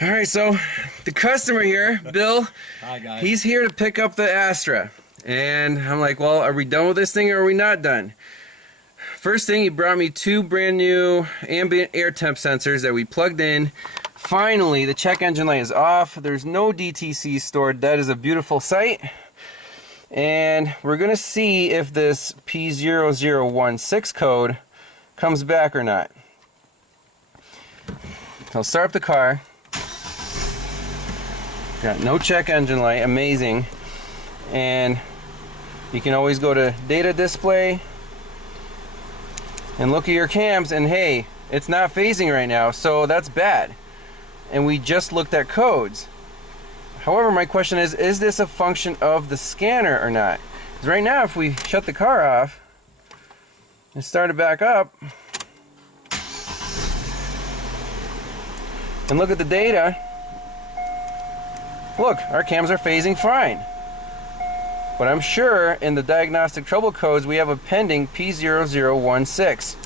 All right, so the customer here, Bill, Hi, guys. he's here to pick up the Astra. And I'm like, well, are we done with this thing or are we not done? First thing, he brought me two brand new ambient air temp sensors that we plugged in. Finally, the check engine light is off. There's no DTC stored. That is a beautiful sight. And we're going to see if this P0016 code comes back or not. I'll start up the car. Got no check engine light, amazing. And you can always go to data display and look at your cams, and hey, it's not phasing right now, so that's bad. And we just looked at codes. However, my question is this a function of the scanner or not? Because right now, if we shut the car off and start it back up and look at the data, look, our cams are phasing fine. But I'm sure in the diagnostic trouble codes we have a pending P0016.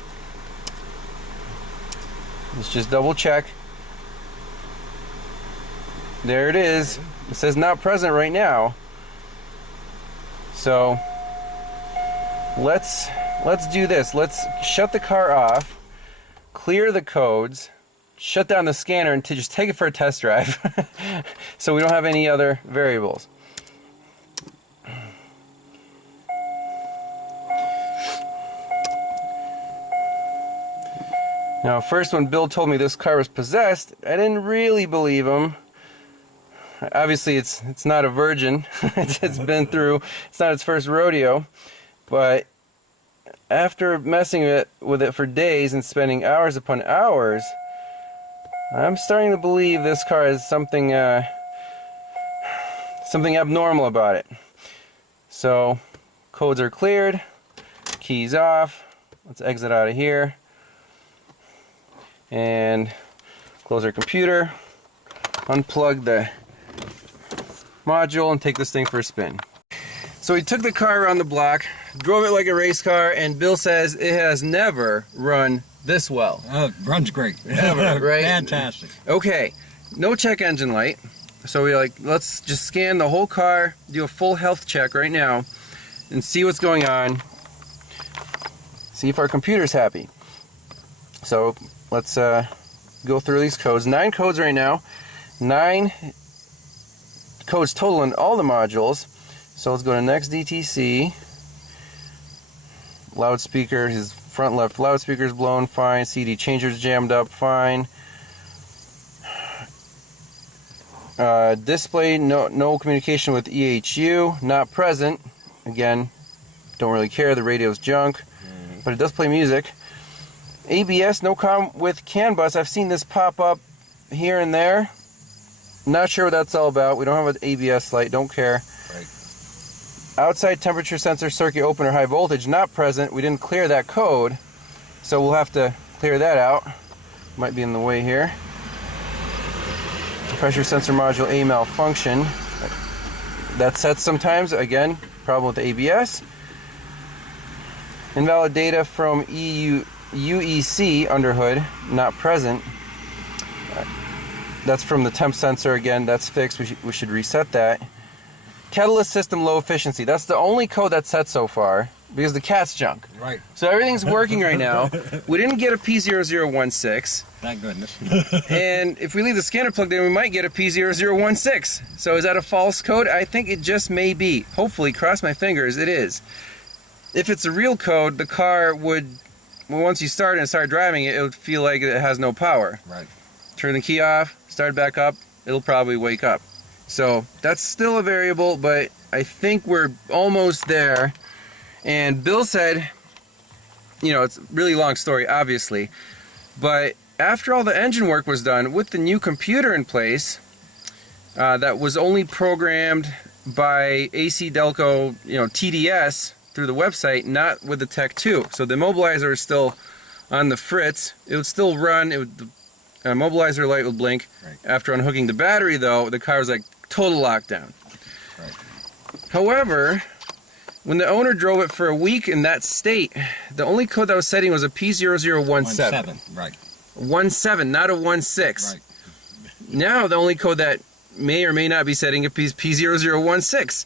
Let's just double check. There it is. It says not present right now. So let's do this. Let's shut the car off, clear the codes, shut down the scanner, and to just take it for a test drive so we don't have any other variables. Now, first when Bill told me this car was possessed, I didn't really believe him. Obviously, it's not a virgin. It's been through, it's not its first rodeo. But after messing with it for days and spending hours upon hours, I'm starting to believe this car has something abnormal about it. So, codes are cleared, keys off. Let's exit out of here and close our computer, unplug the module, and take this thing for a spin. So we took the car around the block, drove it like a race car, and Bill says it has never run this well. Oh, it runs great. Ever, right? Fantastic. Okay, no check engine light. So we let's just scan the whole car, do a full health check right now, and see what's going on. See if our computer's happy. So let's go through these codes. 9 codes right now. 9 codes total in all the modules. So let's go to next DTC. Loudspeaker, his front left loudspeaker's blown, fine. CD changer's jammed up, fine. Display, no communication with EHU, not present. Again, don't really care, the radio's junk, but it does play music. ABS, no com with CAN bus. I've seen this pop up here and there. Not sure what that's all about. We don't have an ABS light, don't care. Right. Outside temperature sensor circuit opener high voltage, not present. We didn't clear that code, so we'll have to clear that out. Might be in the way here. Pressure sensor module A malfunction. That sets sometimes, again, problem with the ABS. Invalid data from UEC under hood, not present. That's from the temp sensor again, that's fixed, we should reset that. Catalyst system low efficiency, that's the only code that's set so far, because the cat's junk. Right. So everything's working right now. We didn't get a P0016. Thank goodness. And if we leave the scanner plugged in, we might get a P0016. So is that a false code? I think it just may be. Hopefully, cross my fingers, it is. If it's a real code, the car would, well, once you start and start driving it, it would feel like it has no power. Right. Turn the key off, start back up, it'll probably wake up. So that's still a variable, but I think we're almost there. And Bill said, you know, it's a really long story, obviously, but after all the engine work was done, with the new computer in place, that was only programmed by AC Delco, you know, TDS through the website, not with the Tech 2. So the immobilizer is still on the fritz. It would still run. It would, the immobilizer light would blink. Right. After unhooking the battery, though, the car was like total lockdown. Right. However, when the owner drove it for a week in that state, the only code that was setting was a P0017. 17, right. 17, not a 16. Right. Now the only code that may or may not be setting up is P0016.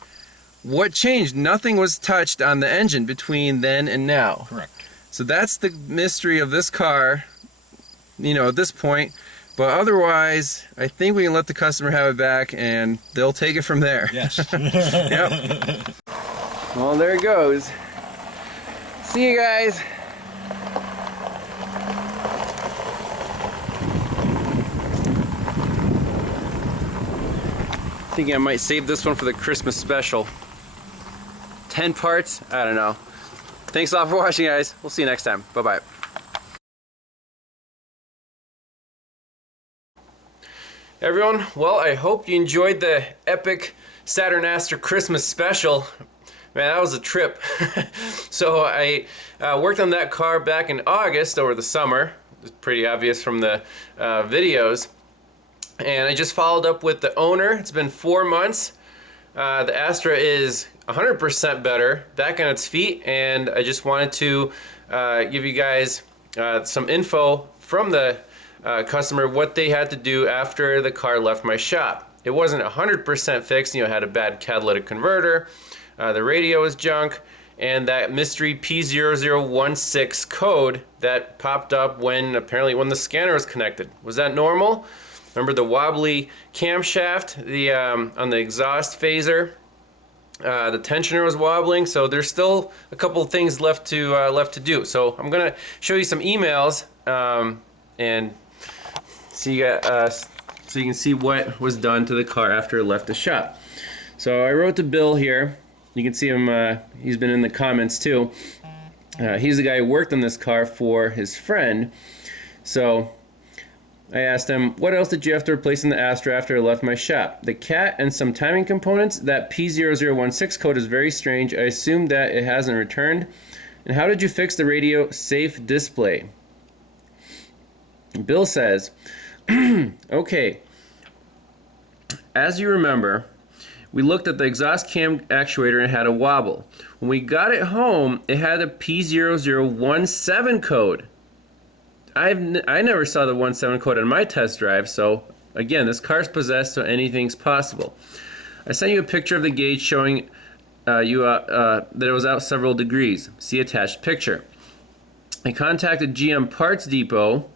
What changed? Nothing was touched on the engine between then and now. Correct. So that's the mystery of this car, you know, at this point. But otherwise, I think we can let the customer have it back and they'll take it from there. Yes. Yep. Well, there it goes. See you guys. Thinking I might save this one for the Christmas special. 10 parts? I don't know. Thanks a lot for watching, guys. We'll see you next time. Bye-bye. Everyone, well, I hope you enjoyed the epic Saturn Astra Christmas special. Man, that was a trip. So I worked on that car back in August over the summer. It's pretty obvious from the videos. And I just followed up with the owner. It's been 4 months. The Astra is 100% better, back on its feet, and I just wanted to give you guys some info from the customer, what they had to do after the car left my shop. It wasn't 100% fixed, you know, it had a bad catalytic converter, the radio was junk, and that mystery P0016 code that popped up when the scanner was connected. Was that normal? Remember the wobbly camshaft, the on the exhaust phaser, the tensioner was wobbling. So there's still a couple of things left to do. So I'm gonna show you some emails and see so you can see what was done to the car after it left the shop. So I wrote to Bill here. You can see him. He's been in the comments too. He's the guy who worked on this car for his friend. So I asked him, what else did you have to replace in the Astra after it left my shop? The cat and some timing components. That P0016 code is very strange. I assume that it hasn't returned. And how did you fix the radio safe display? Bill says, okay, as you remember, we looked at the exhaust cam actuator and it had a wobble. When we got it home, it had a P0017 code. I never saw the 17 code on my test drive, so again, this car's possessed, so anything's possible. I sent you a picture of the gauge showing that it was out several degrees. See attached picture. I contacted GM Parts Depot.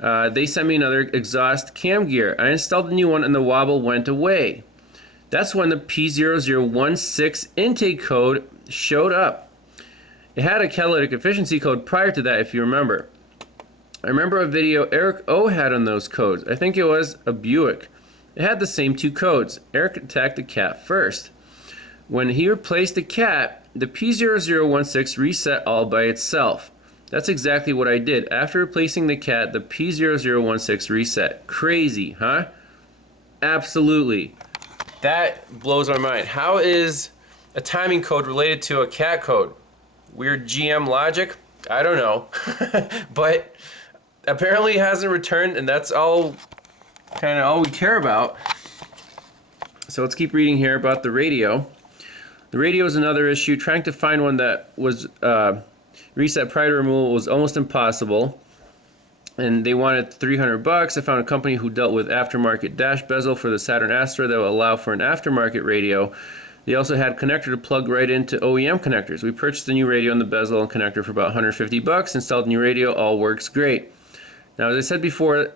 They sent me another exhaust cam gear. I installed a new one and the wobble went away. That's when the P0016 intake code showed up. It had a catalytic efficiency code prior to that, if you remember. I remember a video Eric O had on those codes. I think it was a Buick. It had the same two codes. Eric attacked the cat first. When he replaced the cat, the P0016 reset all by itself. That's exactly what I did. After replacing the cat, the P0016 reset. Crazy, huh? Absolutely. That blows my mind. How is a timing code related to a cat code? Weird GM logic? I don't know. But apparently it hasn't returned, and that's all we care about. So let's keep reading here about the radio. The radio is another issue. Trying to find one that was reset prior to removal was almost impossible. And they wanted $300. I found a company who dealt with aftermarket dash bezel for the Saturn Astra that will allow for an aftermarket radio. They also had connector to plug right into OEM connectors. We purchased the new radio and the bezel and connector for about $150. Installed new radio, all works great. Now, as I said before,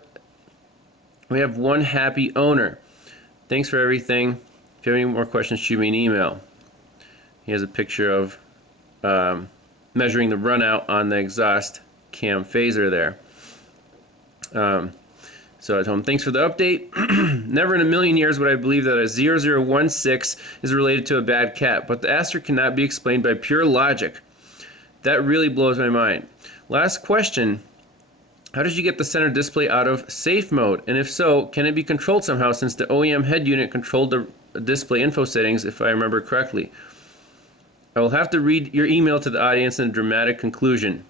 we have one happy owner. Thanks for everything. If you have any more questions, shoot me an email. He has a picture of measuring the runout on the exhaust cam phaser there. So I told him, thanks for the update. Never in a million years would I believe that a 0016 is related to a bad cat, but the Astra cannot be explained by pure logic. That really blows my mind. Last question. How did you get the center display out of safe mode? And if so, can it be controlled somehow since the OEM head unit controlled the display info settings, if I remember correctly? I will have to read your email to the audience in a dramatic conclusion.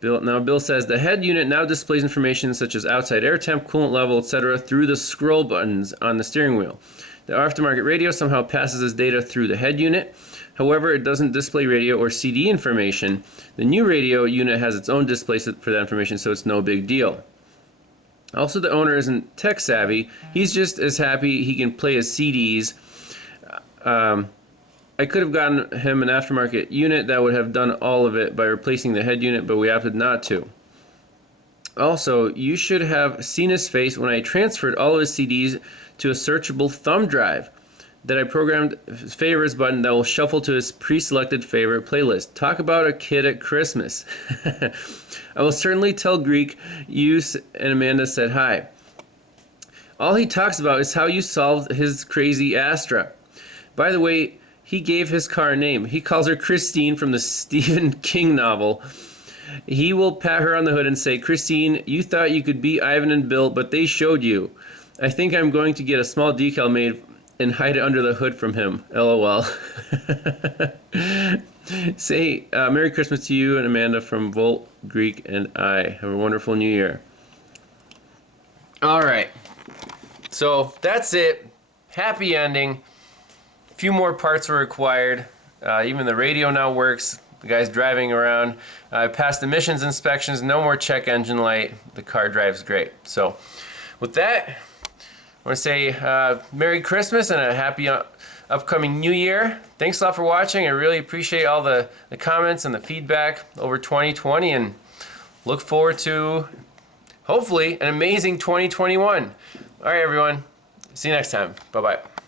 Bill says the head unit now displays information such as outside air temp, coolant level, etc. through the scroll buttons on the steering wheel. The aftermarket radio somehow passes this data through the head unit. However, it doesn't display radio or CD information. The new radio unit has its own display for that information, so it's no big deal. Also, the owner isn't tech savvy. He's just as happy he can play his CDs. I could have gotten him an aftermarket unit that would have done all of it by replacing the head unit, but we opted not to. Also, you should have seen his face when I transferred all of his CDs to a searchable thumb drive that I programmed his favorites button that will shuffle to his pre-selected favorite playlist. Talk about a kid at Christmas. I will certainly tell Greek you and Amanda said hi. All he talks about is how you solved his crazy Astra. By the way, he gave his car a name. He calls her Christine from the Stephen King novel. He will pat her on the hood and say, Christine, you thought you could be Ivan and Bill, but they showed you. I think I'm going to get a small decal made and hide it under the hood from him. LOL. Say Merry Christmas to you and Amanda from Volt, Greek, and I. Have a wonderful New Year. All right. So that's it. Happy ending. A few more parts were required. Even the radio now works. The guy's driving around. I passed emissions inspections. No more check engine light. The car drives great. So with that, I want to say Merry Christmas and a happy upcoming New Year. Thanks a lot for watching. I really appreciate all the comments and the feedback over 2020 and look forward to hopefully an amazing 2021. All right, everyone. See you next time. Bye-bye.